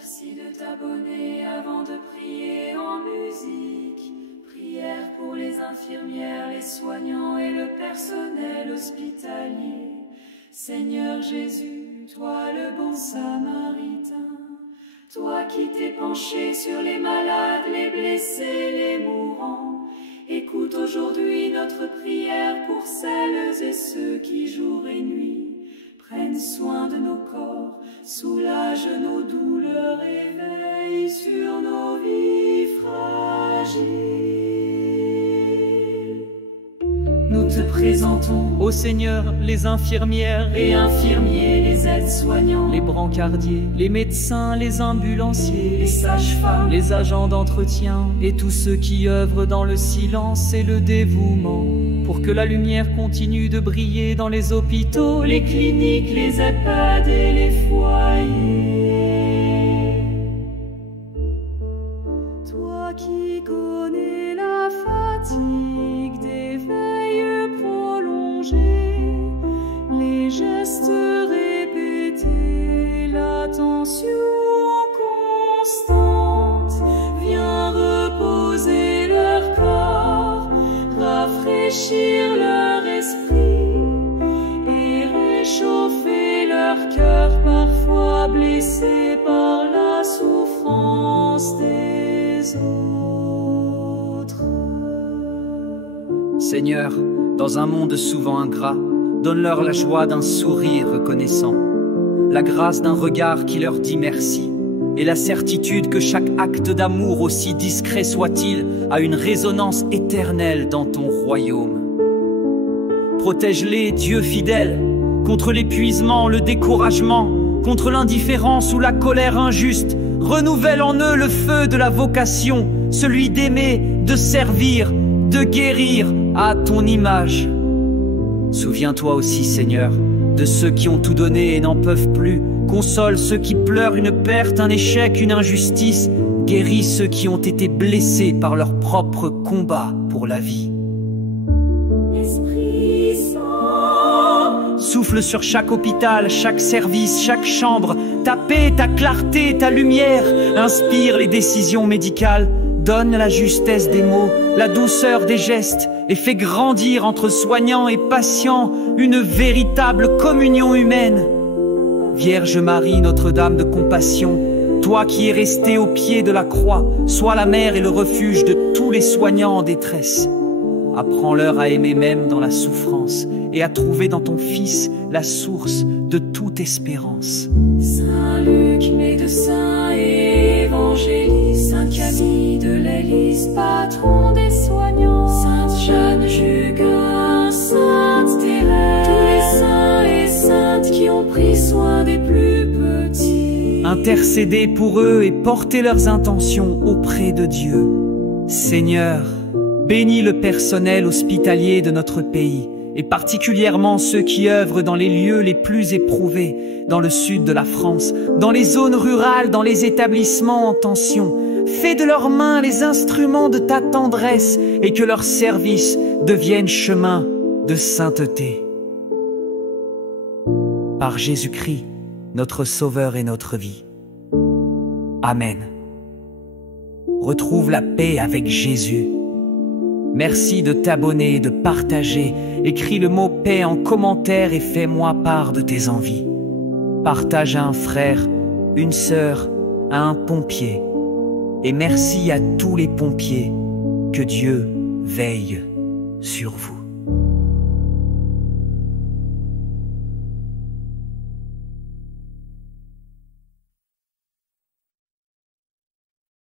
Merci de t'abonner avant de prier en musique. Prière pour les infirmières, les soignants et le personnel hospitalier. Seigneur Jésus, toi le bon samaritain, toi qui t'es penché sur les malades, les blessés, les mourants, écoute aujourd'hui notre prière pour celles et ceux qui jour et nuit prennent soin de nos corps, soulage nos douleurs et veille sur nos vies fragiles. Nous te présentons, ô Seigneur, les infirmières et infirmiers, les aides-soignants, les brancardiers, les médecins, les ambulanciers, les sages-femmes, les agents d'entretien et tous ceux qui œuvrent dans le silence et le dévouement pour que la lumière continue de briller dans les hôpitaux, les cliniques, les EHPAD et les foyers. Toi qui connais la fatigue des veilles prolongées, les gestes répétés, l'attention constante, viens reposer leur corps, rafraîchir leur esprit et réchauffer leur cœur parfois blessé par la souffrance des autres. Seigneur, dans un monde souvent ingrat, donne-leur la joie d'un sourire reconnaissant, la grâce d'un regard qui leur dit merci, et la certitude que chaque acte d'amour, aussi discret soit-il, a une résonance éternelle dans ton royaume. Protège-les, Dieu fidèle, contre l'épuisement, le découragement, contre l'indifférence ou la colère injuste. Renouvelle en eux le feu de la vocation, celui d'aimer, de servir, de guérir à ton image. Souviens-toi aussi, Seigneur, de ceux qui ont tout donné et n'en peuvent plus. Console ceux qui pleurent une perte, un échec, une injustice. Guéris ceux qui ont été blessés par leur propre combat pour la vie. Esprit Saint, Souffle sur chaque hôpital, chaque service, chaque chambre. Ta paix, ta clarté, ta lumière. Inspire les décisions médicales. Donne la justesse des mots, la douceur des gestes et fais grandir entre soignants et patients une véritable communion humaine. Vierge Marie, Notre-Dame de compassion, toi qui es restée au pied de la croix, sois la mère et le refuge de tous les soignants en détresse. Apprends-leur à aimer même dans la souffrance et à trouver dans ton Fils la source de toute espérance. Saint Luc, médecin et évangéliste, Saint Camille de l'Hélice, patron des soignants, Sainte Jeanne Juguin, Sainte Thérèse, tous les saints et saintes qui ont pris soin des plus petits. Intercédez pour eux et portez leurs intentions auprès de Dieu. Seigneur, bénis le personnel hospitalier de notre pays, et particulièrement ceux qui œuvrent dans les lieux les plus éprouvés, dans le sud de la France, dans les zones rurales, dans les établissements en tension. Fais de leurs mains les instruments de ta tendresse et que leurs services deviennent chemin de sainteté. Par Jésus-Christ, notre Sauveur et notre vie. Amen. Retrouve la paix avec Jésus. Merci de t'abonner et de partager. Écris le mot paix en commentaire et fais-moi part de tes envies. Partage à un frère, une sœur, à un pompier. Et merci à tous les pompiers. Que Dieu veille sur vous.